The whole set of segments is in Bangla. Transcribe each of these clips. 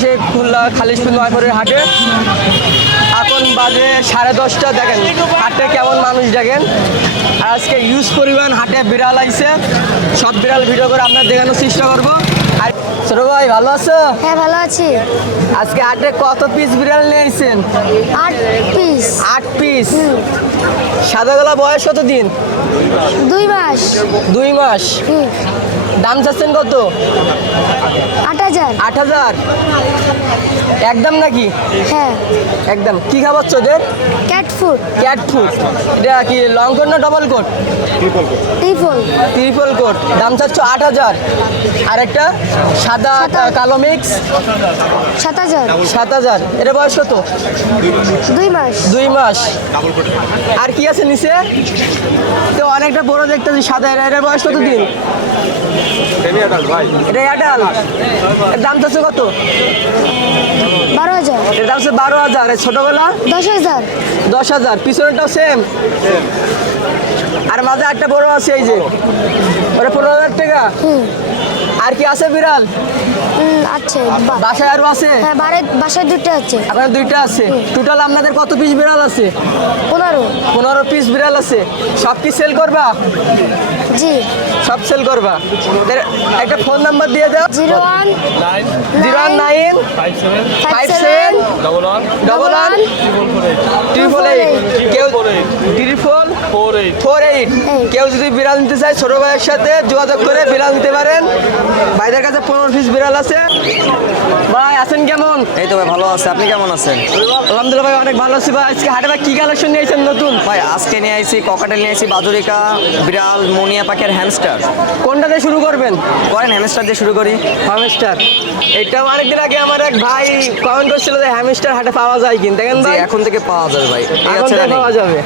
সেই খুলনা খালিশপুর নয়পুরের হাটে। এখন বাজে সাড়ে দশটা দেখেন হাটে কেমন মানুষ দেখেন। আর আজকে ইউজ পরিমাণ হাটে বিড়াল আইছে। সব বিড়াল ভিডিও করে আপনার দেখানোর চেষ্টা করব। আর ছোট ভাই ভালো আছো? হ্যাঁ ভালো আছি। আজকে কত পিস বিড়াল আট পিস আট পিস সাদা গলা বয়স কত দিন দুই মাস। দুই মাস? দাম চাচ্ছেন কত? আট হাজার। আট হাজার? একদম নাকি? হ্যাঁ। একদম। কি খাওয়াচ্ছ ওদের? ক্যাট ফুড ক্যাট ফুড এটা কি লং কোট না ডবল কোট টিফল ট্রিপল কোট দাম চাচ্ছ আট হাজার। আর একটা সাদা। কালো মিক্স সাত হাজার। সাত হাজার। এটা বয়স কত? দুই মাস। দুই মাস। আর কি আছে নিচে? তো অনেকটা বড় দেখতেছি সাদা। এর এর বয়স কত দিন এটা এর দাম চাচ্ছে কত? বারো হাজার। এর দাম হচ্ছে বারো হাজার। আর ছোটবেলা? দশ হাজার। দশ হাজার। পিছনেরটাও সেম আর মাঝে একটা বড় আছে এই যে। ওটা পনেরো হাজার টাকা। আর কি আছে বিড়াল? আছে। বাসায় আরও আছে? হ্যাঁ বাসায় দুটো আছে। আপনার দুইটা আছে। টোটাল আপনাদের কত পিস বিড়াল আছে? পনেরো। পনেরো পিস বিড়াল আছে। সব কি সেল করবা? জি। সব সেল করবা। একটা ফোন নাম্বার দিয়ে দাও। Zero one zero nine five seven double one triple eight কেউ ট্রিপল ফোর এইট কেউ যদি বিড়াল নিতে চায় ছোট ভাইয়ের সাথে যোগাযোগ করে বিড়াল নিতে পারেন। ভাইদের কাছে পনেরো পিস বিড়াল আছে। ভাই আছেন কেমন? এই তো ভাই ভালো আছে। আপনি কেমন আছেন? আলহামদুলিল্লাহ ভাই অনেক ভালো আছি ভাই। আজকে হাটে ভাই কি কালেকশন নিয়েছেন নতুন? ভাই আজকে নিয়ে আইছি ককাটেল নিয়ে আইছি বাজুরিকা বিড়াল মুনিয়া পাখির হ্যামস্টার কোনটা দিয়ে শুরু করবেন? করেন হ্যামস্টার দিয়ে শুরু করি। হ্যামস্টার এটাও অনেকদিন আগে আমার এক ভাই কমেন্ট করছিল যে হ্যামস্টার হাটে পাওয়া যায় কিন্তু। দেখেন জি ভাই? এখন থেকে পাওয়া যাবে ভাই। এখন থেকে পাওয়া যাবে।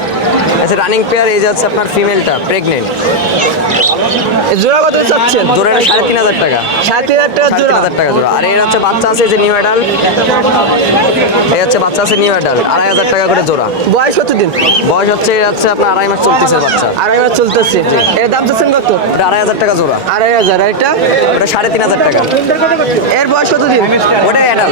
আচ্ছা রানিং পেয়ার এই যে হচ্ছে আপনার ফিমেলটা প্রেগনেন্ট জোড়া কত চাচ্ছেন? জোড়াটা সাড়ে তিন হাজার টাকা। সাত হাজার টাকা সাড়ে জোড়া। হাজার টাকা জোড়া। আর এর হচ্ছে বাচ্চা আছে যে নিউ অ্যাডাল এই হচ্ছে বাচ্চা আছে নিউ অ্যাডাল আড়াই হাজার টাকা করে জোড়া। বয়স কত দিন বয়স হচ্ছে এর হচ্ছে আপনার আড়াই মাস চলতেছে বাচ্চা। আড়াই মাস চলতেছে। এর দাম চাচ্ছেন কত? ওটা আড়াই হাজার টাকা জোড়া। আড়াই হাজার এটা? ওটা সাড়ে তিন হাজার টাকা। এর বয়স কত দিন ওটা অ্যাডাল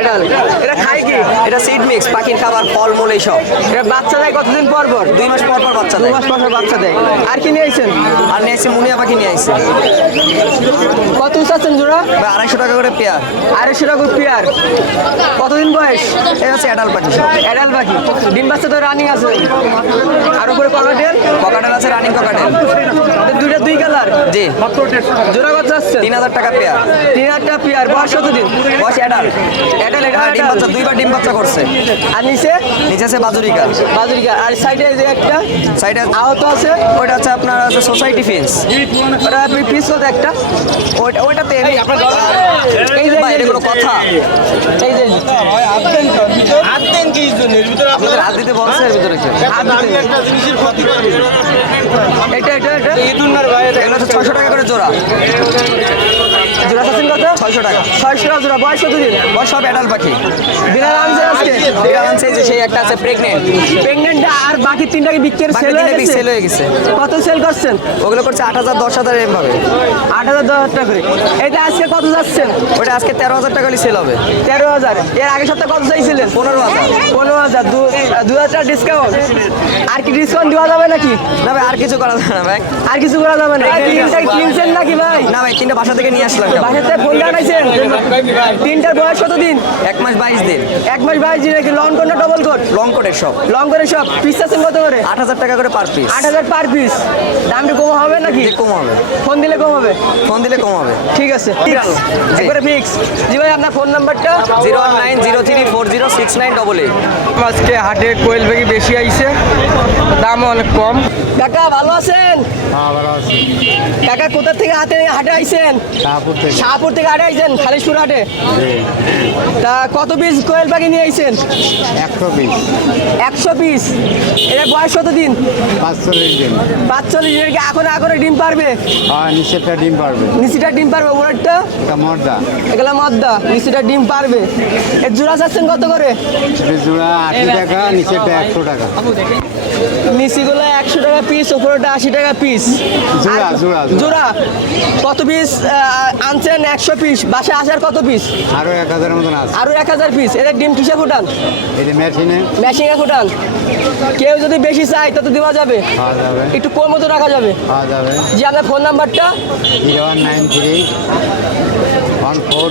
এডাল এটা খায় কি? এটা সিড মিক্স পাখির খাবার ফল মূল এইসব। এটা বাচ্চা দেয় কতদিন পর পর? দুই মাস পর পর বাচ্চা দেয়। মাস পর পর বাচ্চা দেয়। আর কি নিয়ে আইছেন? আর নিয়ে আসছি মুনিয়া পাখি নিয়ে আসছি কত চাচ্ছেন জোড়া? আড়াইশো টাকা করে পেয়ার। আড়াইশো টাকা পেয়ার। কতদিন বয়স? এই হচ্ছে অ্যাডাল পাখি। এডাল পাখি। ডিম বাচ্চা তো রানিং আছে। আর উপরে ককাটেল ককাটেল আছে রানিং ককাটেল দুইটা দুই কালার জি। জোড়া কত চাচ্ছেন? তিন হাজার টাকা পেয়ার। তিন হাজার টাকা পেয়ার। বয়স কত দিন বয়স অ্যাডাল এডাল হ্যাঁ ডিম বাচ্চা দুইবার ডিম বাচ্চা করছে। আর নিচে? নিচে আছে বাজুরিকা। বাজুরিকা। আর সাইডে একটা সাইডে আহত আছে ওইটা হচ্ছে আপনার হচ্ছে সোসাইটি ফিন্স ওটা আপনি পিস কত একটা ওইটা ওইটাতে এই যে এটা কোনো কথা? এই যে আপনাদের হাত দিতে বলছে এর ভিতরে এটা এটা এটা এগুলো টাকা করে জোড়া। জোড়া চাচ্ছেন কত? ছয়শো টাকা। ছয়শো টাকা জোড়া। বয়স বয়স সব অ্যাডাল পাখি। বিড়াল আনছে আজকে? বিড়াল আনছে যে সেই একটা আছে প্রেগনেন্ট আর বাকি তিনটাকে বিক্রি সেল হয়ে গেছে? সেল হয়ে গেছে। কত সেল করছেন? ওগুলো করছে আট হাজার দশ হাজার আট হাজার দশ হাজার টাকা করে। এটা আজকে কত যাচ্ছেন? ওটা আজকে তেরো হাজার টাকা সেল হবে। তেরো হাজার। এর আগের সপ্তাহে কত চাইছিলেন? পনেরো হাজার। পনেরো হাজার। দু দু হাজার টাকা ডিসকাউন্ট আর কি ডিসকাউন্ট দেওয়া যাবে নাকি? না ভাই আর কিছু করা যাবে না ভাই। আর কিছু করা যাবে না? তিনটা কিনছেন নাকি ভাই? না ভাই তিনটা বাসা থেকে নিয়ে আসলাম বাসাতে ফোন আনাইছেন তিনটার বয়স কত দিন এক মাস বাইশ দিন। এক মাস বাইশ দিন নাকি লং কোট না ডবল কোট লং কোটের সব। লং করে সব। পিস আছেন কত করে? আট হাজার টাকা করে পার পিস আট হাজার পার পিস দামটা কম হবে নাকি? কম হবে। ফোন দিলে কম হবে? ফোন দিলে কম হবে। ঠিক আছে। একবারে ফিক্স জি ভাই আপনার ফোন নাম্বারটা zero one nine zero three four zero six nine double eight আজকে হাটে কোয়েল বেশি আইছে দামও অনেক কম। কাকা ভালো আছেন? হ্যাঁ কাকা কোথা থেকে হাতে হাটে আইছেন? শাহপুর থেকে। হাটে আইছেন খালিশপুর হাটে? তা কত পিস কোয়েল পাখি নিয়ে আইছেন? একশো পিস। একশো পিস? এটা বয়স কত দিন। পাঁচচল্লিশ দিন পাঁচচল্লিশ দিনের কি এখন এখন ডিম পারবে? হ্যাঁ নিচেরটা ডিম পারবে। নিচিটা ডিম পারবে ওপরেরটা মর্দা। এগুলো মদ্দা নিচিটা ডিম পারবে। এর জোড়া চাচ্ছেন কত করে? জোড়া আশি টাকা নিচেরটা একশো টাকা। নিচিগুলো একশো টাকা পিস ওপরেরটা আশি টাকা পিস জোড়া, জোড়া, জোড়া। কত পিস আনছেন একশো পিস বাসায় আসার কত পিস আরও এক হাজারের মতন আছে। আরও এক হাজার পিস এদের ডিম কিসে ফুটান? এই যে মেশিনে মেশিনে ফুটান। কেউ যদি বেশি চায় তত দেওয়া যাবে। একটু কম মতো রাখা যাবে। জি আপনার ফোন নাম্বারটা zero nine three one four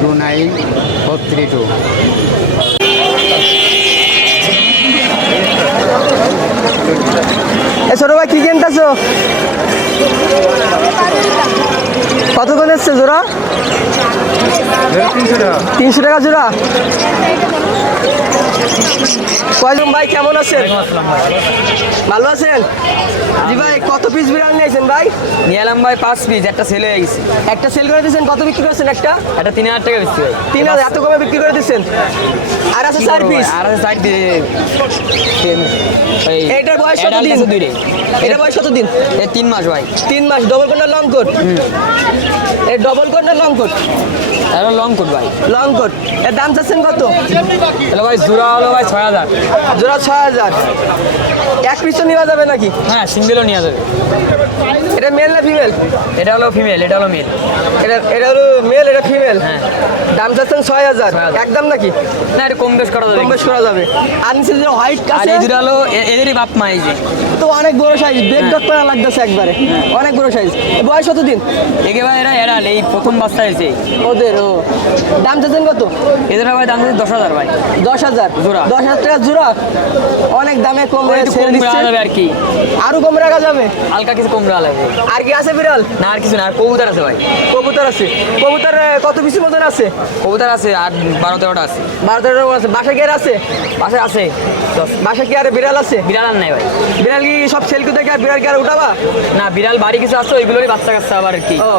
two nine four three two. এ ছোট ভাই কি কিনতেছো কত করে এসছে জোড়া? তিনশো টাকা। জোড়া। কয়জন ভাই কেমন আছেন? ভালো আছেন? জি ভাই কত পিস বিড়াল নিয়েছেন ভাই? নিয়ে এলাম ভাই পাঁচ পিস একটা হয়ে গেছে। একটা সেল করে দিয়েছেন কত বিক্রি করেছেন একটা? একটা তিন হাজার টাকা ভাই তিন হাজার এত কমে বিক্রি করে দিচ্ছেন আর আছে চার পিস আর আছে চার এটার বয়স কত দিন। এটা বয়স কত দিন এই তিন মাস ভাই। তিন মাস ডবল কোট না লং কোট? এই ডবল কোট না লং কোট? এটা লং কোট ভাই। লং কোট এর দাম চাচ্ছেন কত? তাহলে ভাই জোড়া হলো ভাই ছয় হাজার। জোড়া ছয় হাজার। এক পিস তো নেওয়া যাবে নাকি? হ্যাঁ সিঙ্গেলও নিয়ে যাবে। এটা মেল না ফিমেল এটা হলো ফিমেল এটা হলো মেল এটা এটা হলো মেল এটা ফিমেল হ্যাঁ। দাম চাচ্ছেন ছয় হাজার। একদম নাকি? না এটা কম বেশ করা যাবে। কম বেশ করা যাবে। আর নিচে যে হোয়াইট আর এই হলো এদেরই বাপ মা এই যে। তো অনেক বড় সাইজ বেগ ডক করা লাগতেছে একবারে। অনেক বড় সাইজ বয়স কত দিন একেবারে এরা এরাল এই প্রথম বাচ্চা এসে ওদের ও। দাম চাচ্ছেন কত? এদের ভাই দাম দশ হাজার ভাই। দশ হাজার? জোড়া। দশ হাজার টাকা জোড়া? অনেক দামে কম ওরা যাবে আর কি। আরও কম রাখা যাবে? হালকা কিছু কম রাখা আর কি আছে বিড়াল? না আর কিছু না আর কবুতর আছে ভাই। কবুতর আছে। কবুতর কত পিসের মতন আছে? কবুতর আছে আর বারো তেরোটা আছে। বারো মতন আছে। বাসা কি আর আছে? পাশে আছে। বাসা কি আর বিড়াল আছে? বিড়াল আর নাই ভাই। বিড়াল কি সব সেল করে আর বিড়াল কি আর উঠাবা? না বিড়াল বাড়ি কিছু আছে ওইগুলোরই বাচ্চা কাচ্চা আবার আর কি। ও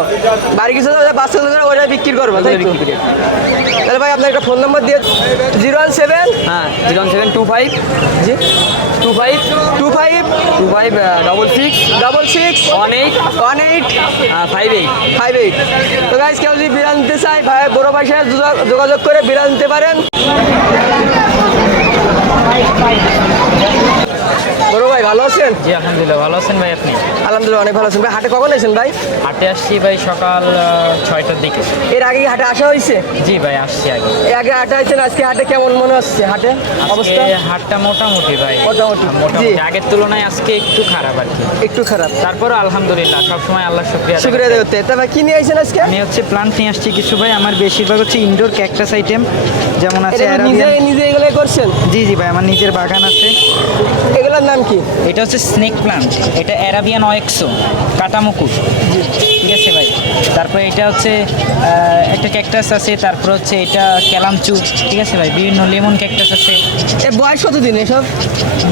বাড়ি কিছু বাচ্চা ওটা বিক্রি করবা তাই। তাহলে ভাই আপনার একটা ফোন নাম্বার দিয়ে জিরো ওয়ান সেভেন হ্যাঁ zero one seven two five. জি। Two five. Two five. Two five double six double six one eight one eight five eight five eight তো গাইজ কেউ যদি বিড়াল নিতে চায় ভাই বড় সাথে যোগাযোগ করে বিড়াল নিতে পারেন। বড় ভাই ভালো আছেন? জি আলহামদুলিল্লাহ ভালো আছেন ভাই আপনি? আলহামদুলিল্লাহ অনেক ভালো আছেন ভাই। হাটে কখন এসেছেন ভাই? হাটে আসছি ভাই সকাল ছয়টার দিকে। এর আগে হাটে আসা হয়েছে? জি ভাই আসছি আগে। এর আগে হাটে আসছেন আজকে হাটে কেমন মনে হচ্ছে হাটে অবস্থা? হাটটা মোটামুটি ভাই। মোটামুটি, মোটামুটি। জি। আগের তুলনায় আজকে একটু খারাপ আর কি। একটু খারাপ। তারপরে আলহামদুলিল্লাহ সবসময় আল্লাহ শুক্রিয়া আদায় শুক্রিয়া করতে। দেবতে তা ভাই কি নিয়ে আইছেন আজকে? আমি হচ্ছে প্লান্ট নিয়ে আসছি কিছু ভাই আমার বেশিরভাগ হচ্ছে ইনডোর ক্যাকটাস আইটেম যেমন আছে নিজে নিজে এগুলো করছেন? জি জি ভাই আমার নিজের বাগান আছে। এগুলোর নাম কি? এটা হচ্ছে স্নেক প্লান্ট। এটা অ্যারাবিয়ান অয়েক্সো কাটামুকুর ঠিক আছে ভাই? তারপরে এটা হচ্ছে একটা ক্যাকটাস আছে তারপর হচ্ছে এটা ক্যালামচু ঠিক আছে ভাই? বিভিন্ন লেমন ক্যাকটাস আছে। এ বয়স কত দিন এসব?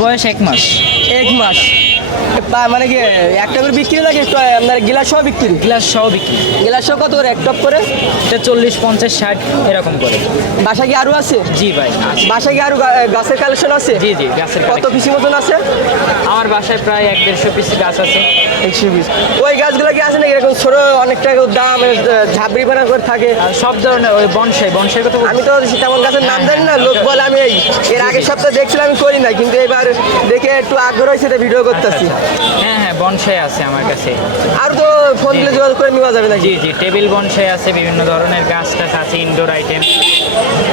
বয়স এক মাস। এক মাস। মানে কি একটা করে বিক্রি লাগে আপনার গিলাস সহ বিক্রি? গ্লাস সহ বিক্রি। গিলাস সহ কত করে? এক টপ করে? এটা চল্লিশ পঞ্চাশ ষাট এরকম করে। বাসা কি আরও আছে? জি ভাই কি আরও গা- গাছের কালেকশন আছে? জি জি গাছের কত collection। পিসি মতন আছে? আমার বাসায় প্রায় এক দেড়শো পিস গাছ আছে। একশো পিস। ওই গাছগুলো কি আছে নাকি? এরকম ছোট অনেক টাকা দাম এ, ঝাবড়ি বানা করে থাকে। আর সব ধরনের ওই বনসাই বনসাই কথা বলছি। আমি তো তেমন গাছের নাম জানি না লোক বলে আমি এই এর আগের সপ্তাহে দেখছিলাম আমি করি না কিন্তু এবার দেখে একটু আগ্রহ হয়েছে ভিডিও করতেছি। হ্যাঁ হ্যাঁ বনসাই আছে আমার কাছে। আর তো ফোন দিলে যোগাযোগ করে নেওয়া যাবে নাকি? জি জি টেবিল বনসাই আছে বিভিন্ন ধরনের গাছ টাছ আছে ইনডোর আইটেম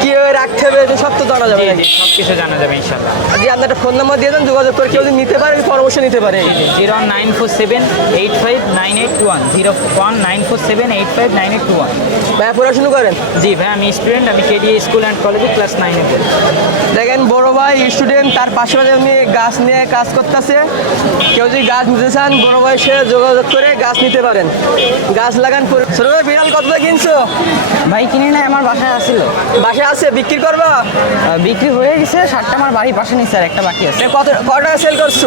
কীভাবে রাখতে হবে এটা সব তো জানা যাবে সব কিছু জানা যাবে ইনশাল্লাহ। জি আপনার একটা ফোন নাম্বার দিয়ে দেন যোগাযোগ করে কেউ যদি নিতে পারে পরামর্শ নিতে পারে। Zero nine four seven eight five nine eight two one zero one nine four seven eight five nine eight two one. ভাই পড়াশুনো করেন? জি ভাই আমি স্টুডেন্ট আমি কেডিএ স্কুল অ্যান্ড কলেজে ক্লাস নাইনে পড়ি। দেখেন বড় ভাই স্টুডেন্ট তার পাশাপাশি আমি গাছ নিয়ে কাজ করতেছে। কেউ যদি গাছ নিতে চান বড় ভাই সে যোগাযোগ করে গাছ নিতে পারেন। গাছ লাগান ছোট বিড়াল কতটা কিনছো? ভাই কিনে নাই আমার বাসায় আসছিল বাসায় আছে বিক্রি করবা? বিক্রি হয়ে গেছে ষাটটা আমার বাড়ির পাশে নেই স্যার একটা বাকি আছে। কত কত টাকা সেল করছ?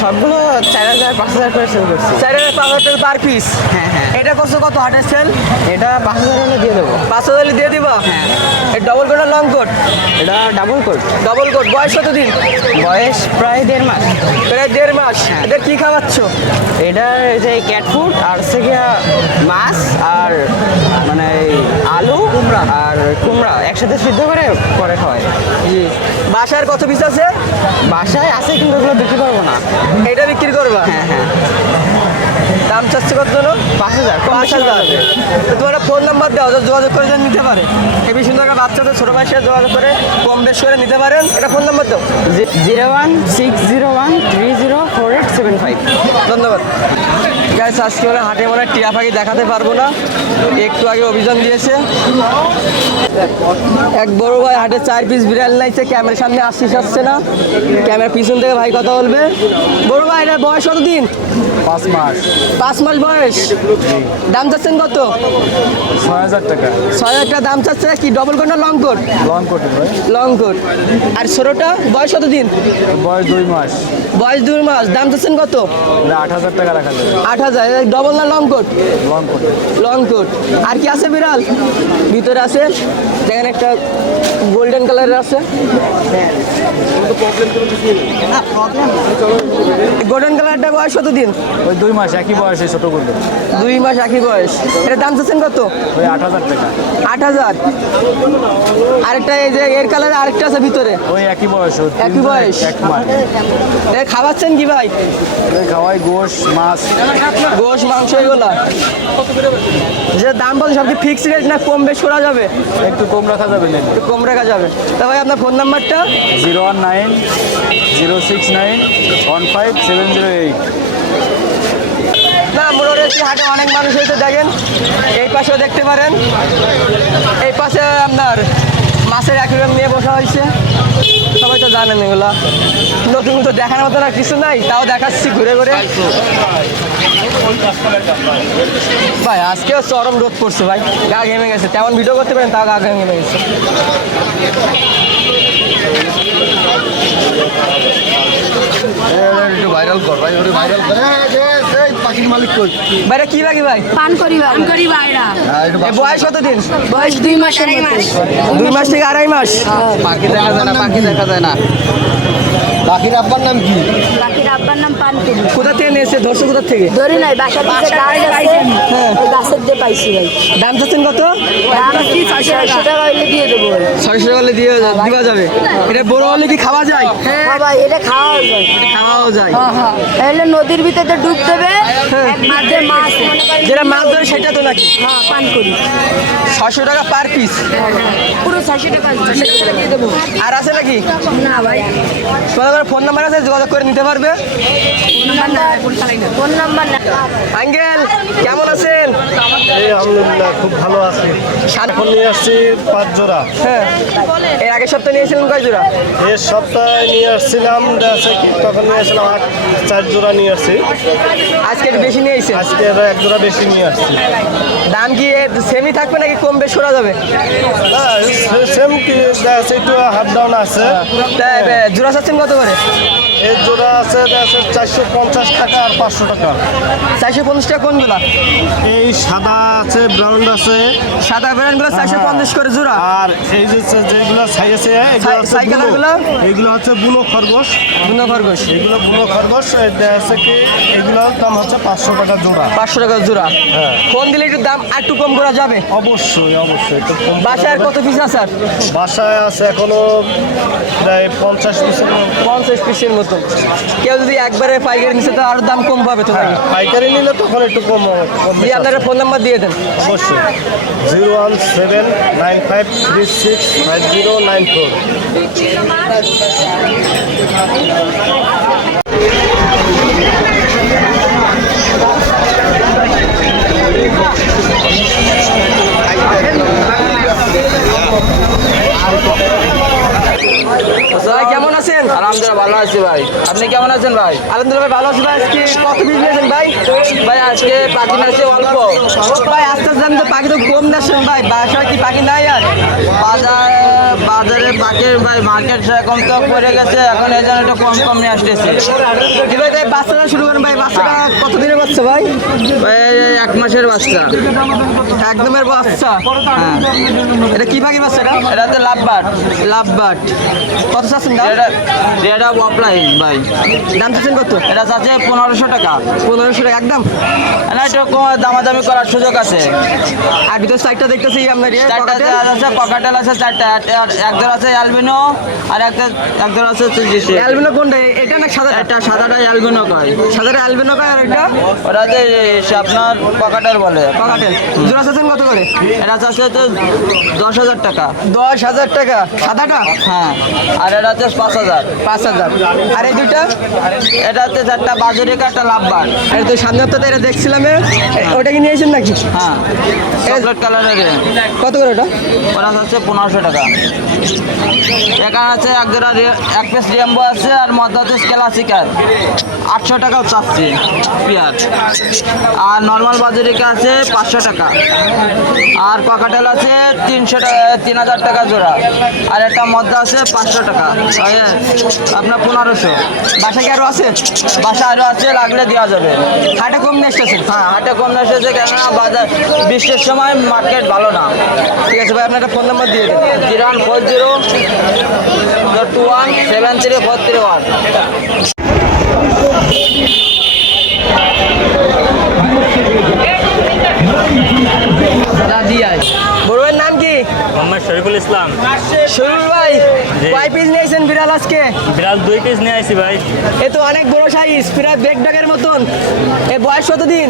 সবগুলো চার হাজার পাঁচ হাজার করে সেল করছি। চার হাজার পাঁচ হাজার টাকা পার পিস হ্যাঁ, হ্যাঁ। এটা করছ কত হাটের সেল এটা পাঁচ হাজার হলে দিয়ে দেবো। পাঁচ হাজার দিয়ে দিবা? এই ডবল কোট লং কোট এটা ডাবল কোট ডবল কোট বয়স কত দিন বয়স প্রায় দেড় মাস। প্রায় দেড় মাস। এদের কি খাওয়াচ্ছ? এটা এই যে ক্যাট ফুড আর গিয়া মাছ আর মানে আলু কুমড়া। আর কুমড়া। একসাথে সিদ্ধ করে পরে খাওয়াই জি। বাসার কত পিস আছে? বাসায় আছে কিন্তু ওগুলো বিক্রি করব না। এটা বিক্রি করবা? হ্যাঁ হ্যাঁ। দাম চাচ্ছে কত জন্য পাঁচ হাজার পাঁচ হাজার তো তোমার ফোন নাম্বার দাও যা যোগাযোগ করে নিতে পারে। এই সুন্দর একটা বাচ্চাদের ছোটো সাথে যোগাযোগ করে কম বেশ করে নিতে পারেন। এটা ফোন নাম্বার দাও। Zero one six zero one three zero four eight seven five. ধন্যবাদ। গাইস আজকে ওরা হাটে মনে টিয়া পাখি দেখাতে পারব না। একটু আগে অভিযান দিয়েছে। এক বড় ভাই হাটে চার পিস বিড়াল নাইছে ক্যামেরার সামনে আসিস আসছে না। ক্যামেরার পিছন থেকে ভাই কথা বলবে। বড় ভাই এটা বয়স কত দিন পাঁচ মাস। পাঁচ মাস বয়স? দাম চাচ্ছেন কত? ছয় হাজার টাকা। ছয় হাজার টাকা দাম চাচ্ছে কি ডবল কোট না লং কোট লং কোটি ভাই। লং কোট আর ছোটোটা বয়স কত দিন বয়স দুই মাস। বয়স দুই মাস। দাম চাচ্ছেন কত? আট হাজার টাকা রাখা যাবে। আট হাজার। ডবল না long coat long coat long coat আর কি আছে বিড়াল? ভিতরে আছে। দেখেন একটা গোল্ডেন কালারের আছে। গোল্ডেন কালারটা বয়স কত দিন ওই দুই মাস একই বয়সে ছোট করবে দুই মাস একই বয়স। এটা দাম চাচ্ছেন কত? ওই আট হাজার টাকা। আট হাজার। আরেকটা এই যে এর কালার আরেকটা আছে ভিতরে। ওই একই বয়স একই বয়স? এক মাস। এটা খাওয়াচ্ছেন কি ভাই? খাওয়াই গোশ মাছ। গোশ মাংস এগুলা। যে দাম বলছে সব কি ফিক্স রেট না কম বেশ করা যাবে? একটু কম রাখা যাবে না একটু কম রাখা যাবে। তা ভাই আপনার ফোন নাম্বারটা zero one nine zero six nine one five seven zero eight. না হাটে অনেক মানুষ হয়েছে দেখেন। এই পাশেও দেখতে পারেন। এই পাশে আপনার মাছের অ্যাকুরিয়াম নিয়ে বসা হয়েছে। সবাই তো জানেন এগুলো। নতুন তো দেখার মতো না কিছু নাই তাও দেখাচ্ছি ঘুরে ঘুরে। ভাই আজকেও চরম রোদ পড়ছে ভাই। গা ঘেমে গেছে। তেমন ভিডিও করতে পারেন তাও গা ঘেমে গেছে। একটু ভাইরাল কর ভাই ভাইরাল কর। পাখির মালিক কই? ভাইরা কি বাকি ভাই? পান করি পান করি বাইরা এ বয়স কত দিন বয়স দুই মাস আড়াই মাস। দুই মাস থেকে আড়াই মাস? পাখি দেখা যায় না পাখি দেখা যায় না। পাখির আব্বার নাম কি? আব্বার নাম কোথা থেকে নিয়েছে? ধরছে কোথা থেকে? ধরি নাই বাসার গাছ আছে ওই গাছের দিয়ে পাইছি ভাই। দাম চাচ্ছেন কত? দাম কি ছয়শো টাকা? হইলে দিয়ে দেবো ছয়শো টাকা হলে দিয়ে দিবা যাবে। এটা বড় হলে কি খাওয়া যায়? হ্যাঁ ভাই এটা খাওয়া যায়। খাওয়াও যায়। হ্যাঁ হ্যাঁ। তাহলে নদীর ভিতরে ডুব দেবে। এক মাঝে মাছ যেটা মাছ ধরে সেটা তো নাকি? হ্যাঁ পান করি। ছশো টাকা পার পিস। পুরো ছয়শো টাকা ছয়শো টাকা দিয়ে দেবো। আর আছে নাকি? না ভাই। তোমাদের ফোন নাম্বার আছে যোগাযোগ করে নিতে পারবে। ফোন নাম্বার না কেমন আছেন? এই আলহামদুলিল্লাহ খুব ভালো আছি। এখন নিয়ে আসছি পাঁচ জোড়া। হ্যাঁ। এর আগের সপ্তাহে নিয়েছিলেন কয় জোড়া? এর সপ্তাহে নিয়ে আসছিলাম তখন নিয়ে আসছিলাম আট চার জোড়া নিয়ে আসছি। আজকে বেশি নিয়ে এসেছেন আজকে এক জোড়া বেশি নিয়ে আসছি। দাম কি সেমই থাকবে নাকি কম বেশ করা যাবে? হ্যাঁ সেম কি একটু হাফ ডাউন আছে। জোড়া চাচ্ছেন কত করে? এর জোড়া আছে চারশো পঞ্চাশ টাকা আর পাঁচশো টাকা। চারশো পঞ্চাশ টাকা কোনগুলা এই সাদা আছে ব্রাউন আছে। সাদা ব্র্যান্ডগুলো চারশো পঞ্চাশ করে জোড়া। আর এই যে যেগুলো সাই আছে এগুলো হচ্ছে বুনো। এগুলো হচ্ছে বুনো খরগোশ। খরগোশ। এগুলো বুনো খরগোশ যাচ্ছে কি? এগুলোর দাম হচ্ছে পাঁচশো টাকা জোড়া। পাঁচশো টাকা জোড়া। হ্যাঁ। ফোন দিলে একটু দাম একটু কম করা যাবে? অবশ্যই অবশ্যই। বাসায় কত পিস আছে বাসায় আছে এখনও প্রায় পঞ্চাশ পিসের পঞ্চাশ পিসের মতো। কেউ যদি একবারে পাইকারি নিচ্ছে তো আরও দাম কম পাবে তো নাকি? পাইকারি নিলে তখন একটু কম দিয়ে আপনারা ফোন নাম্বার দিয়ে দেন। অবশ্যই। Zero one seven nine five three six five zero nine four. ভাই কেমন আছেন? আলহামদুলিল্লাহ ভালো আছি ভাই। আপনি কেমন আছেন ভাই? আলহামদুলিল্লাহ ভাই ভালো আছি ভাই। আজকে কত পিস নিয়েছেন ভাই? ভাই আজকে পাখি আছে অল্প। ভাই আস্তে আস্তে আমি তো পাখি তো কম দেখছেন ভাই। বাসায় কি পাখি নাই আর? বাজার বাজারে পাখির ভাই মার্কেট সেরকম তো পড়ে গেছে এখন এই জন্য একটু কম কম নিয়ে আসতেছে। ভাই তাই বাচ্চাটা শুরু করেন ভাই। বাচ্চাটা কত দিনের বাচ্চা ভাই? ভাই এক মাসের বাচ্চা। একদমের বাচ্চা। হ্যাঁ। এটা কি পাখি বাচ্চাটা? এটা হচ্ছে লাভবার লাভ বাট কত চাচ্ছেন দাম? এটা এটা অফলাইন ভাই। দাম চাচ্ছেন কত? এটা আছে পনেরোশো টাকা। পনেরোশো টাকা একদম? না একটু দামাদামি করার সুযোগ আছে। আর ভিতর সাইডটা দেখতেছি আপনার ইয়ে, আছে পকেটেল আছে চারটা। একজন আছে অ্যালবিনো আর একটা একজন আছে অ্যালবিনো কোনটা? এটা না সাদা একটা সাদাটা অ্যালবিনো কয়। সাদাটা অ্যালবিনো কয় আর একটা? ওটা যে আপনার পকেটের বলে। পকাটেল জোড়া চাচ্ছেন কত করে? এটা আছে তো দশ হাজার টাকা। দশ হাজার টাকা? সাদাটা? হ্যাঁ। আর এটা হচ্ছে পাঁচ হাজার। পাঁচ হাজার। আর এই দুইটা? এটা হচ্ছে চারটা বাজুরিকা একটা লাভবার আর তো সামনে তো এটা দেখছিলাম ওটা কি নিয়েছেন নাকি? হ্যাঁ। চকলেট কালারের। কত করে ওটা? ওটা হচ্ছে পনেরোশো টাকা। এখানে আছে এক জোড়া এক পিস রিয়াম্বো আছে আর মধ্যে হচ্ছে ক্লাসিকার আটশো টাকাও চাচ্ছি পেঁয়াজ। আর নর্মাল বাজারিকা আছে? পাঁচশো টাকা। আর ককাটেল আছে তিনশো টাকা, তিন হাজার টাকা জোড়া। আর একটা মধ্যে আছে পাঁচশো টাকা। আপনার পনেরোশো। বাসা কি আরও আছে? বাসা আরও আছে, লাগলে দেওয়া যাবে। হাটে কম নিয়ে এসেছেন? হ্যাঁ হাটে কম এসেছে কেননা বাজার বৃষ্টির সময় মার্কেট ভালো না। ঠিক আছে, ভাই আপনার ফোন নাম্বার দিয়ে দেন zero one four zero two one seven three four three one. বড় ভাইয়ের নাম কি? মোহাম্মদ শরীফুল ইসলাম। শরীফুল ভাই কয় পিস নিয়েছেন বিড়াল আজকে? বিড়াল দুই পিস নিয়ে ভাই। এ তো অনেক বড় সাইজ প্রায় ডগের মতন। এ বয়স কত দিন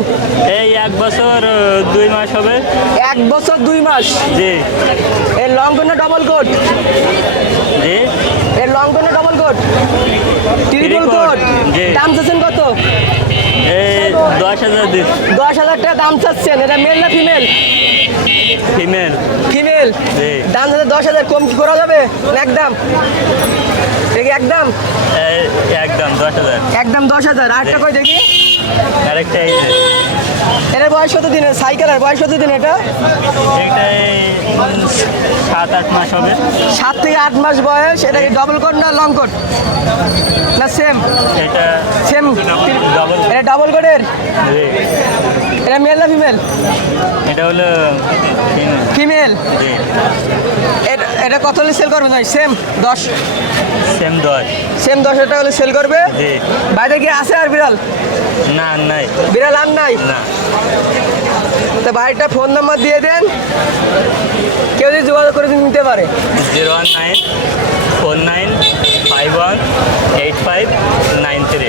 এই এক বছর দুই মাস হবে। এক বছর দুই মাস? জি। এর লং কোনো ডবল কোট জি। এর লং কোনো ডবল কোট ট্রিপল জি। দাম চাচ্ছেন কত? দশ হাজার দশ হাজার টাকা দাম চাচ্ছেন এটা মেল না ফিমেল ফিমেল ফিমেল দাম চাচ্ছে দশ হাজার কম কি করা যাবে? একদম। দেখি একদম। একদম দশ হাজার। একদম দশ হাজার। আটটা করে দেখি? আরেকটা এই যে। এটার বয়স কত দিন সাইকেলের বয়স কত দিন এটা? সাত আট মাস হবে। সাত থেকে আট মাস বয়স। এটা কি ডবল কোট না লং কোট না সেম এটা সেম ডবল এটা ডাবল কোটের এটা মেল না ফিমেল এটা হলো ফিমেল এটা কত হলে সেল করবে ভাই? সেম দশ? সেম দশ। সেম দশ হাজার টাকা হলে সেল করবে? জি। বাইরে কি আছে আর বিড়াল? না নাই। বিড়াল আর নাই? না। তা বাড়িটা ফোন নাম্বার দিয়ে দেন। কেউ যদি যোগাযোগ করে নিতে পারে। Zero one nine four nine five one eight five nine three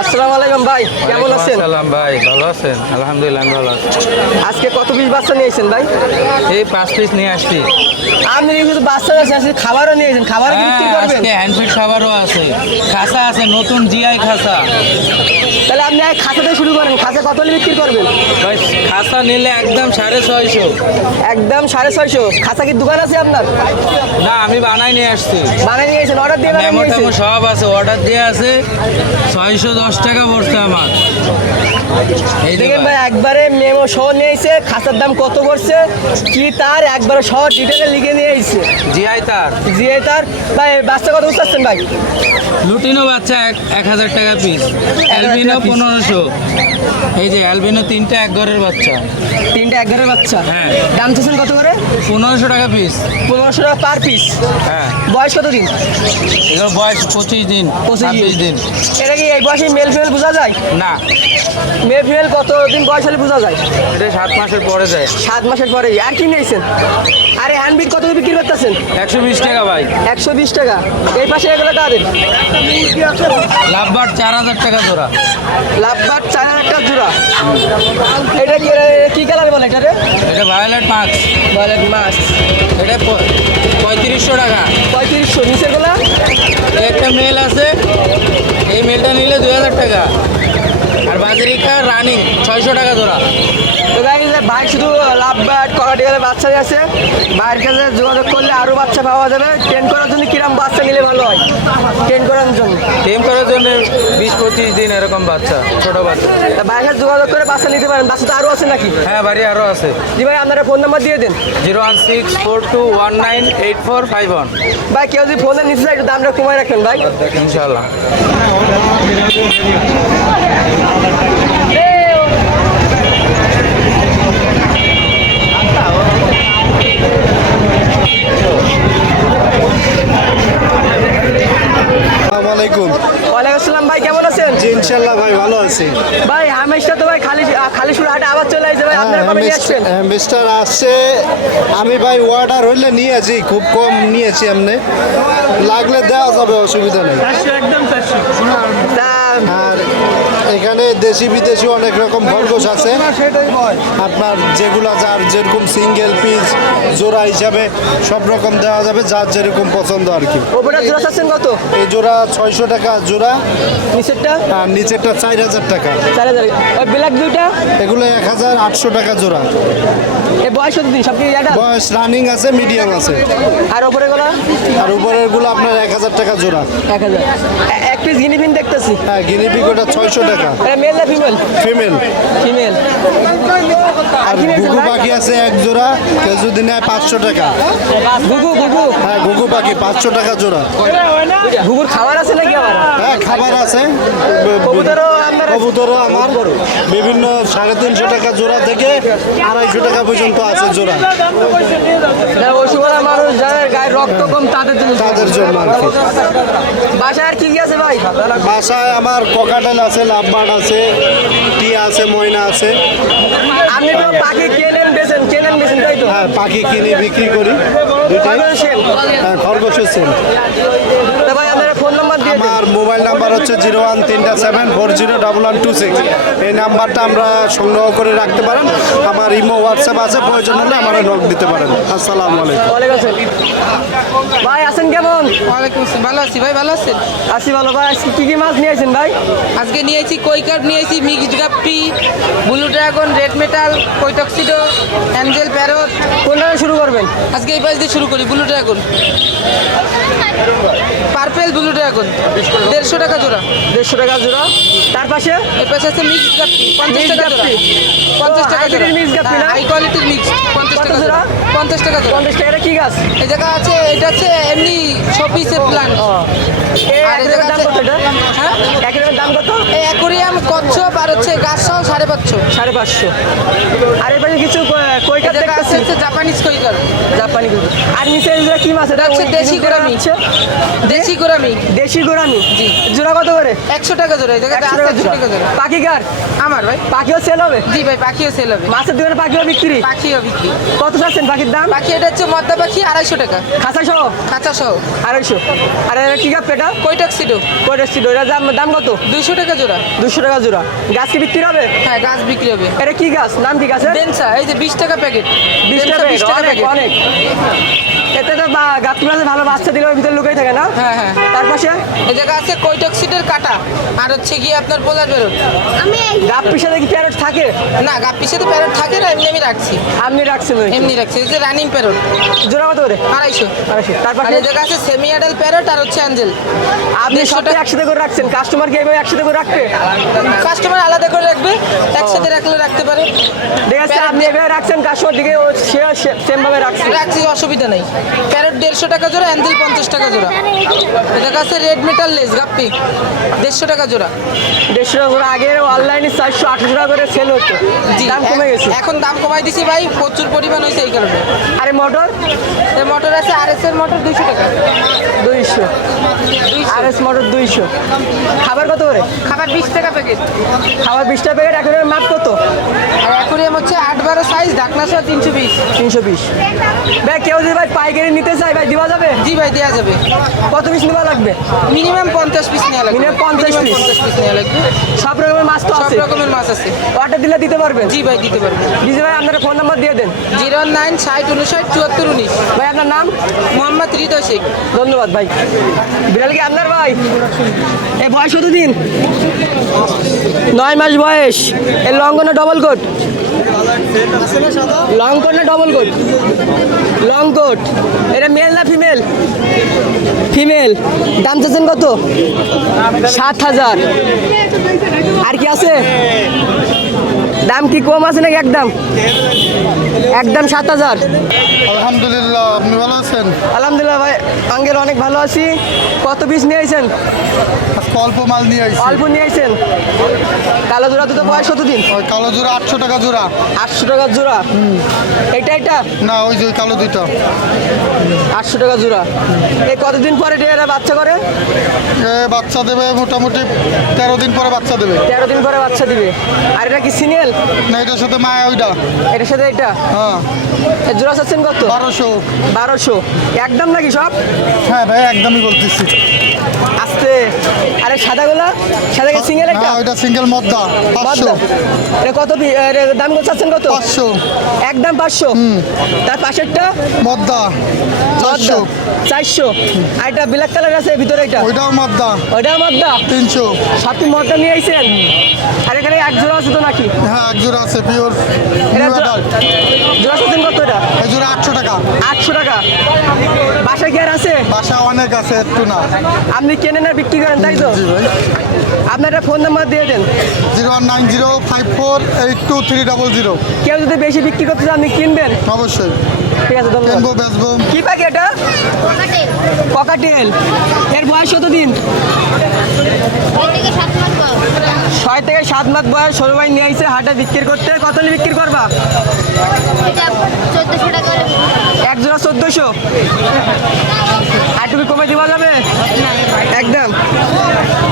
আসসালামু আলাইকুম ভাই কেমন আছেন সালাম ভাই ভালো আছেন আলহামদুলিল্লাহ আমি ভালো আছি আজকে কত পিস বাচ্চা নিয়েছেন ভাই এই পাঁচ পিস নিয়ে আসছি আপনি শুধু বাচ্চা আছে আজকে খাবারও নিয়েছেন খাবারও বিক্রি হ্যাঁ, করবেন আজকে হ্যান্ডফিট খাবারও আছে খাসা আছে নতুন জিআই খাসা তাহলে আপনি এক খাঁচাতে শুরু করেন খাঁচা কত হলে বিক্রি করবেন? খাসা নিলে একদম সাড়ে ছয়শো। একদম সাড়ে ছয়শো। খাঁচা কি দোকান আছে আপনার? না আমি বানাই নিয়ে আসছি। বানিয়ে নিয়েছেন অর্ডার দিয়ে মেমো নিয়েছেন সব আছে অর্ডার দিয়ে আছে। ছয়শো দশ টাকা পড়ছে আমার। এই দেখেন ভাই। একবারে মেমো সহ নিয়েছে খাঁচার দাম কত পড়ছে? কি তার একবারে সহ ডিটেলে লিখে নিয়ে এসেছে? জিআই তার। জিয়ে তার। ভাই বাচ্চা কত বুঝতে ভাই? লুটিনো বাচ্চা এক হাজার টাকা পিস এলবিনো অ্যালবিনো পনেরোশো। এই যে অ্যালবিনো তিনটা এক ঘরের বাচ্চা। তিনটে এক ঘরের বাচ্চা? হ্যাঁ। দাম চাচ্ছেন কত করে? পনেরোশো টাকা পিস পনেরোশো টাকা পার পিস হ্যাঁ। বয়স কত দিন এগুলো বয়স পঁচিশ দিন পঁচিশ দিন। এটা কি এই বয়সে মেল ফিমেল বোঝা যায়? না। মেল ফিমেল কত দিন বয়স হলে বোঝা যায়? এটা সাত মাসের পরে যায়। সাত মাসের পরে। আর কি নিয়েছেন? আরে হ্যান্ডবিট কত বিক্রি করতেছেন? একশো বিশ টাকা ভাই। একশো বিশ টাকা। এই পাশে এগুলো কাদের? লাভবার চার হাজার টাকা জোড়া। লাভবার চার হাজার টাকা জোড়া। এটা কি কি কালার বলে এটা রে? এটা ভায়োলেট মাছ ভায়োলেট মাছ এটা পঁয়ত্রিশশো টাকা। পঁয়ত্রিশশো নিচেরগুলা একটা মেল আছে। এই মেলটা নিলে দুই হাজার টাকা। আর বাজারিকা রানিং ছয়শো টাকা জোড়া। তো ভাই শুধু লাভ ককাটিয়ালের বাচ্চা আছে। ভাইয়ের কাছে যোগাযোগ করলে আরও বাচ্চা পাওয়া যাবে। ট্রেন করার জন্য কিরম বাচ্চা নিলে ভালো হয়? ট্রেন করার জন্য। টেম করার জন্য বিশ পঁচিশ দিন এরকম বাচ্চা ছোট বাচ্চা। তা ভাইয়ের কাছে যোগাযোগ করে বাচ্চা নিতে পারেন। বাচ্চা তো আরও আছে নাকি? হ্যাঁ বাড়ি আরও আছে। জি ভাই আপনারা ফোন নাম্বার দিয়ে দেন। Zero one six four two one nine eight four five one. ভাই কেউ যদি ফোনে নিতে চায় একটু দামটা কমায় রাখেন ভাই। ইনশাল্লাহ আসসালামু আলাইকুম। ওয়ালাইকুম আসসালাম ভাই কেমন আছেন? জি ইনশাল্লাহ ভাই ভালো আছি। ভাই হামেশটা তো ভাই খালি খালি শুরু হাটে আবার চলে আসছে ভাই আপনারা কবে নিয়ে মিস্টার আসছে। আমি ভাই অর্ডার হইলে নিয়েছি খুব কম নিয়েছি এমনি। লাগলে দেওয়া যাবে অসুবিধা নেই। একদম এখানে দেশি বিদেশি অনেক রকম খরগোশ আছে। আপনার যেগুলা যার যেরকম সিঙ্গেল পিস জোড়া হিসাবে সব রকম দেওয়া যাবে যার যেরকম পছন্দ আর কি। কত? এই জোড়া ছয়শো টাকা জোড়া নিচেরটা? আর নিচেরটা চার হাজার টাকা। চার হাজার। ব্ল্যাক দুইটা? এগুলো এক হাজার আটশো টাকা জোড়া। বয়স কত সব বয়স রানিং আছে মিডিয়াম আছে। আর ওপরে গুলো আর উপরেরগুলো আপনার এক হাজার টাকা জোড়া। এক হাজার। পিস গিনিপিন দেখতেছি। হ্যাঁ গিনিপিক ওটা ছয়শো টাকা। এটা মেল না ফিমেল ফিমেল ফিমেল আর ঘুঘু পাখি আছে এক জোড়া কেউ যদি নেয় পাঁচশো টাকা। ঘুঘু ঘুঘু? হ্যাঁ ঘুঘু পাখি পাঁচশো টাকা জোড়া। ঘুঘুর খাবার আছে নাকি আবার? হ্যাঁ খাবার আছে। কবুতরও আমার। বিভিন্ন সাড়ে তিনশো টাকা জোড়া থেকে আড়াইশো টাকা পর্যন্ত আছে জোড়া। মানুষ যাদের গায়ে রক্ত কম তাদের জন্য তাদের জন্য বাসায় আর কি কি আছে ভাই? বাসায় আমার ককাটেল আছে লাভবার্ড আছে টিয়া আছে ময়না আছে। আপনি তো পাখি কেনেন বেছেন কেনেন বেছেন তাই তো? হ্যাঁ পাখি কিনে বিক্রি করি সেম। হ্যাঁ খরগোশের সেম তা ভাই ফোন নাম্বার দিয়ে আমার মোবাইল নাম্বার হচ্ছে জিরো ওয়ান তিনটা seven four zero double one two six. এই নাম্বারটা আমরা সংগ্রহ করে রাখতে পারেন। আমার ইমো হোয়াটসঅ্যাপ আছে প্রয়োজন হলে আমার নক দিতে পারেন। আসসালামু আলাইকুম। আসসালাম। ভাই আছেন কেমন? ওয়ালাইকুম আসসালাম। ভালো আছি ভাই ভালো আছেন? আছি ভালো। ভাই আজকে কি কি মাছ নিয়ে আসেন ভাই? আজকে নিয়েছি কই কার্ড নিয়েছি mixed guppy blue dragon red metal কৈটক্সিডো angel parrot কোনটা শুরু করবেন? আজকে এই পাশ দিয়ে শুরু করি ব্লু ড্রাগন পার্পেল ব্লু দেড়শো টাকা জোড়া। দেড়শো টাকা জোড়া। তার পাশে? এই পাশে আছে গাপ্পি। পঞ্চাশ টাকা জোড়া। পঞ্চাশ টাকা জোড়া। হাইব্রিড mixed না? হাই কোয়ালিটির মিক্স পঞ্চাশ টাকা জোড়া? পঞ্চাশ টাকা জোড়া। পঞ্চাশ টাকা কি গাছ? এই জায়গা আছে এটা আছে এমনি শপিসের প্ল্যান এই আর এই দাম জায়গা হ্যাঁ? দাম কত? এই অ্যাকোরিয়াম কচ্ছপ আর হচ্ছে গাছ সহ সাড়ে পাঁচশো। সাড়ে পাঁচশো। আর এর পাশে কিছু কইকার জায়গা আছে হচ্ছে জাপানিজ জাপানি আর নিচে এগুলো কি মাছ? এটা হচ্ছে দেশি গোরামি। হচ্ছে দেশি গোরামি দেশি জি। জোড়া কত করে? একশো টাকা জোড়া এই জায়গাতে একশো টাকা জোড়া। পাখি কার? আমার ভাই। পাখিও সেল হবে? জি ভাই পাখিও সেল হবে। মাছের দোকানে পাখিও বিক্রি? পাখিও বিক্রি। কত চাচ্ছেন পাখির দাম? পাখি এটা হচ্ছে মদ্দা পাখি আড়াইশো টাকা। খাঁচা সহ? কাঁচা সহ। আড়াইশো। আর এটা কি কাপ এটা? কৈটাক্সিডো কয়টা ছিল এটার দাম দাম কত? দুইশো টাকা জোড়া। দুশো টাকা জোড়া। গাছ কি বিক্রি হবে? হ্যাঁ গাছ বিক্রি হবে। এটা কি গাছ? নাম কি গাছের? ডেনসা এই যে বিশ টাকা প্যাকেট। বিশ টাকা বিশ টাকা অনেক প্যাকেট। অনেক। এতে তো গাছ ভালো বাচ্চা দিলে ভিতরে লুকাই থাকে না? হ্যাঁ হ্যাঁ। পাশে? এই জায়গা আছে কৈটক্সিডের কাটা। আর হচ্ছে গিয়ে আপনার পোলার বেরোট গাপ পিসাতে কি প্যারট থাকে? না গাপ তো প্যারট থাকে না এমনি আমি রাখছি। আপনি রাখছেন এমনি রাখছি এই যে রানিং প্যারট জোড়া কত করে? আড়াইশো। আড়াইশো। তার আর এই জায়গা আছে সেমি অ্যাডাল প্যারট আর হচ্ছে অ্যাঞ্জেল আপনি সবটা একসাথে করে রাখছেন? কাস্টমারকে এইভাবে একসাথে করে রাখবে? কাস্টমার আলাদা করে রাখবে একসাথে রাখলে রাখতে পারে। ঠিক আছে আপনি এভাবে রাখছেন কাস্টমার দিকে ও সে সেম ভাবে রাখছে। রাখছি অসুবিধা নেই। প্যারট দেড়শো টাকা জোড়া অ্যান্ডেল পঞ্চাশ টাকা জোড়া। এটা কাছে রেড মেটাল লেস গাপ্পি। দেড়শো টাকা জোড়া। দেড়শো টাকা জোড়া। আগে অনলাইনে চারশো আটশো টাকা করে সেল হতো জি দাম কমে গেছে। এখন দাম কমাই দিছি ভাই প্রচুর পরিমাণ হয়েছে এই কারণে। আরে মোটর মোটর আছে আর এস এর মোটর দুইশো টাকা। দুইশো। আর এস মোটর দুইশো। খাবার কত করে? খাবার বিশ টাকা প্যাকেট খাবার বিশটা প্যাকেট এখন মাপ কত? আর অ্যাকুরিয়াম হচ্ছে আট বারো সাইজ ঢাকনা সহ তিনশো বিশ। তিনশো বিশ। ভাই কেউ যদি ভাই পাইকারি নিতে চায় ভাই দেওয়া যাবে? জি ভাই দেওয়া যাবে। কত পিস নেওয়া লাগবে? মিনিমাম পঞ্চাশ পিস নেওয়া লাগবে। Minimum 50 Minimum পঞ্চাশ পিস নেওয়া লাগবে। সব রকমের মাছ তো সব রকমের মাছ আছে। অর্ডার দিলে দিতে পারবেন? জি ভাই দিতে পারবে। ডিজি ভাই আপনার ফোন নাম্বার দিয়ে দেন। জিরো নাইন ষাট উনষাট চুয়াত্তর উনিশ। ভাই আপনার নাম? মোহাম্মদ হৃদয় শেখ। ধন্যবাদ ভাই। বিড়াল কি আপনার ভাই? এ বয়স কত দিন নয় মাস বয়স। এ long coat double coat long coat না ডবল কোট লং কোট এটা মেল না ফিমেল ফিমেল দাম চাচ্ছেন কত? সাত হাজার। আর কি আছে? দাম কি কম আছে নাকি একদম? একদম সাত হাজার। আলহামদুলিল্লাহ আপনি ভালো আছেন? আলহামদুলিল্লাহ ভাই আঙ্গেল অনেক ভালো আছি। কত পিস নিয়ে আইছেন? আজকে অল্প মাল নিয়ে আসছি অল্প নিয়ে আইছেন? কালো জোড়া দুটো বয়স কত দিন? ওই কালো জোড়া আটশো টাকা জোড়া। আটশো টাকা জোড়া। এটা এটা না ওই যে ওই কালো দুইটা। আটশো টাকা জোড়া। এই কতদিন পরে এরা বাচ্চা করে? এ বাচ্চা দেবে মোটামুটি তেরো দিন পরে বাচ্চা দেবে। তেরো দিন পরে বাচ্চা দিবে। আর এটা কি সিনিয়ল না এটার সাথে মায়া ওইটা। এটার সাথে এটা হ্যাঁ। এর জোড়া চাচ্ছেন কত? বারোশো। বারোশো। একদম নাকি সব? হ্যাঁ ভাই একদমই বলতেছি। আস্তে। আরে সাদাগুলা সাদা সিঙ্গেল একটা? হ্যাঁ ওইটা সিঙ্গেল মদ্দা পাঁচশো। বাদ দাও। এটা কত দাম কত চাচ্ছেন কত? পাঁচশো। একদম পাঁচশো। তার পাশেরটা? মদ্দা চারশো। চারশো। আর এটা ব্ল্যাক কালার আছে ভিতরে এটা? ওইটাও মদ্দা। ওইটা মদ্দা? তিনশো। সাতটি মদ্দা নিয়ে আইছেন? আর এখানে এক জোড়া আছে তো নাকি? হ্যাঁ এক জোড়া আছে পিওর জোড়া- চাচ্ছেন কত এটা? জোড়া আটশো টাকা। আটশো টাকা। বাসায় কি আর আছে? বাসা অনেক আছে একটু না। আপনি কেনেন আর বিক্রি করেন তাই তো? আপনার একটা ফোন নাম্বার দিয়ে দেন। Zero one nine zero five four eight two three double zero. কেউ যদি বেশি বিক্রি করতে চান আপনি কিনবেন? অবশ্যই। ঠিক আছে ধন্যবাদ। কিনবো বেচবো। কি পাখি এটা? ককাটেল এর বয়স কত দিন ছয় থেকে সাত মাস বয়স ষোলো ভাই নিয়ে আসছে হাটে বিক্রি করতে। কত বিক্রি করবা? এক জোড়া চোদ্দশো। আর তুমি কমে দেওয়া যাবে? একদম।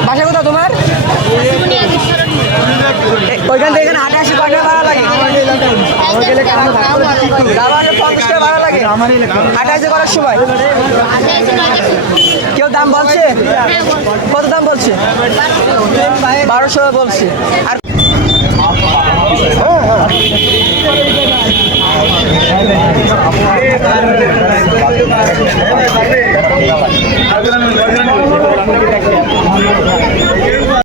বাসা কোথাও তোমার? ওইখান থেকে এখানে হাটে টাকা ভাড়া লাগে। দাবানে পঞ্চাশ টাকা ভাড়া লাগে। হাঁটাইছে করার সময়। কেউ দাম বলছে? কত দাম বলছে? বারোশো বলছে। আর